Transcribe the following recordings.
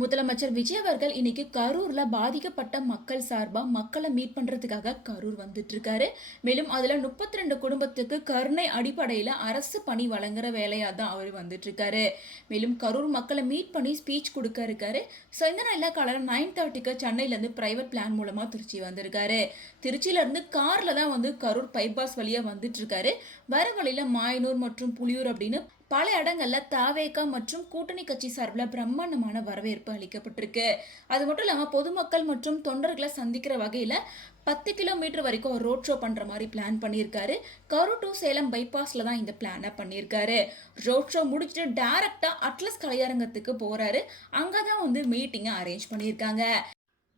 முதலமைச்சர் விஜய் அவர்கள் இன்னைக்கு கரூர்ல பாதிக்கப்பட்ட மக்கள் சார்பா மக்களை மீட் பண்றதுக்காக கரூர் வந்துட்டு இருக்காரு. மேலும் அதுல 32 குடும்பத்துக்கு கருணை அடிப்படையில அரசு பணி வழங்குற வேலையா தான் அவர் வந்துட்டு இருக்காரு. மேலும் கரூர் மக்களை மீட் பண்ணி ஸ்பீச் கொடுக்க இருக்காரு. ஸோ இந்த நாளில் காலையில் 9:30க்கு சென்னையில இருந்து பிரைவேட் பிளான் மூலமா திருச்சி வந்திருக்காரு. திருச்சியில இருந்து கார்ல தான் வந்து கரூர் பைபாஸ் வழியா வந்துட்டு இருக்காரு. வர வழியில மாயனூர் மற்றும் புலியூர் அப்படின்னு பல இடங்கள்ல தாவேகா மற்றும் கூட்டணி கட்சி சார்பில் பிரம்மாண்டமான வரவேற்பு அளிக்கப்பட்டிருக்கு. அது மட்டும் இல்லாம பொதுமக்கள் மற்றும் தொண்டர்களை சந்திக்கிற வகையில 10 கிலோமீட்டர் வரைக்கும் ரோட் ஷோ பண்ற மாதிரி பிளான் பண்ணியிருக்காரு. கரூர் டு சேலம் பைபாஸ்ல தான் இந்த பிளானை பண்ணியிருக்காரு. ரோட் ஷோ முடிச்சுட்டு டைரக்டா அட்லஸ் கலையரங்கத்துக்கு போறாரு. அங்கதான் வந்து மீட்டிங்கை அரேஞ்ச் பண்ணியிருக்காங்க.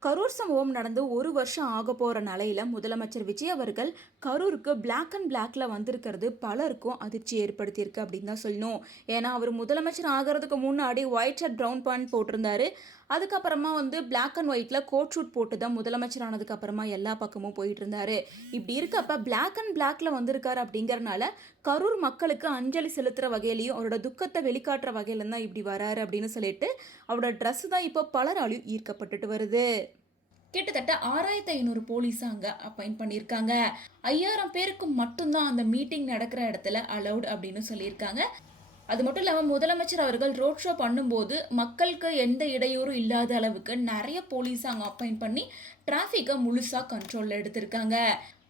கரூர் சம்பவம் நடந்து 1 வருஷம் ஆக போகிற நிலையில் முதலமைச்சர் விஜய் அவர்கள் கரூருக்கு பிளாக் அண்ட் பிளாக்ல வந்திருக்கிறது பலருக்கும் அதிர்ச்சி ஏற்படுத்தியிருக்கு அப்படின்னு தான் சொல்லணும். ஏன்னா அவர் முதலமைச்சர் ஆகிறதுக்கு முன்னாடி ஒயிட் ஷர்ட் ப்ரௌன் பேண்ட் போட்டிருந்தாரு. அதுக்கப்புறமா வந்து பிளாக் அண்ட் ஒயிட்ல கோட் ஷூட் போட்டு தான் முதலமைச்சர் ஆனதுக்கு அப்புறமா எல்லா பக்கமும் போயிட்டு இருந்தாரு. இப்படி இருக்கப்ப பிளாக் அண்ட் பிளாக்ல வந்திருக்காரு அப்படிங்கறனால கரூர் மக்களுக்கு அஞ்சலி செலுத்துற வகையிலையும் அவரோட துக்கத்தை வெளிக்காட்டுற வகையில தான் இப்படி வராரு அப்படின்னு சொல்லிட்டு அவரோட ட்ரெஸ் தான் இப்போ பலராலையும் ஈர்க்கப்பட்டுட்டு வருது. கிட்டத்தட்ட 6500 போலீஸ் அங்க அப்பாயிண்ட் பண்ணியிருக்காங்க. 5000 பேருக்கு மட்டும்தான் அந்த மீட்டிங் நடக்கிற இடத்துல அலௌட் அப்படின்னு சொல்லியிருக்காங்க. அது மட்டும் இல்லாமல் முதலமைச்சர் அவர்கள் ரோட் ஷோ பண்ணும்போது மக்களுக்கு எந்த இடையூறும் இல்லாத அளவுக்கு நிறைய போலீஸ் அங்கே அப்பாயிண்ட் பண்ணி டிராஃபிக்கை முழுசாக கண்ட்ரோலில் எடுத்திருக்காங்க.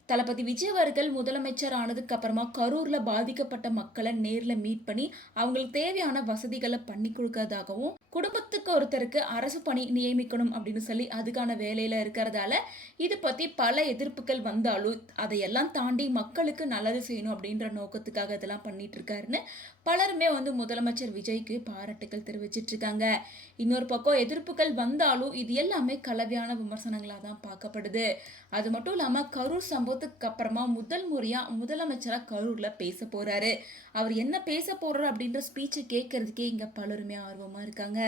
தளபதி விஜய் அவர்கள் முதலமைச்சர் ஆனதுக்கு அப்புறமா கரூர்ல பாதிக்கப்பட்ட மக்களை நேர்ல மீட் பண்ணி அவங்களுக்கு தேவையான வசதிகளை பண்ணி கொடுக்கறதாகவும் குடும்பத்துக்கு ஒருத்தருக்கு அரசு பணி நியமிக்கணும் அப்படின்னு சொல்லி அதுக்கான வேலையில இருக்கிறதால இது பத்தி பல எதிர்ப்புகள் வந்தாலும் அதையெல்லாம் தாண்டி மக்களுக்கு நல்லது செய்யணும் அப்படின்ற நோக்கத்துக்காக இதெல்லாம் பண்ணிட்டு இருக்காருன்னு பலருமே வந்து முதலமைச்சர் விஜய்க்கு பாராட்டுகள் தெரிவிச்சிட்டு இருக்காங்க. இன்னொரு பக்கம் எதிர்ப்புகள் வந்தாலும் இது எல்லாமே கலவையான விமர்சனங்களாக தான் பார்க்கப்படுது. அது மட்டும் இல்லாம கரூர் சம்பவத்துக்கு அப்புறமா முதல் முறையா முதலமைச்சரா கரூர்ல பேச போறாரு. அவர் என்ன பேச போறாரு அப்படின்ற ஸ்பீச்சை கேட்கறதுக்கே இங்க பலருமே ஆர்வமா இருக்காங்க.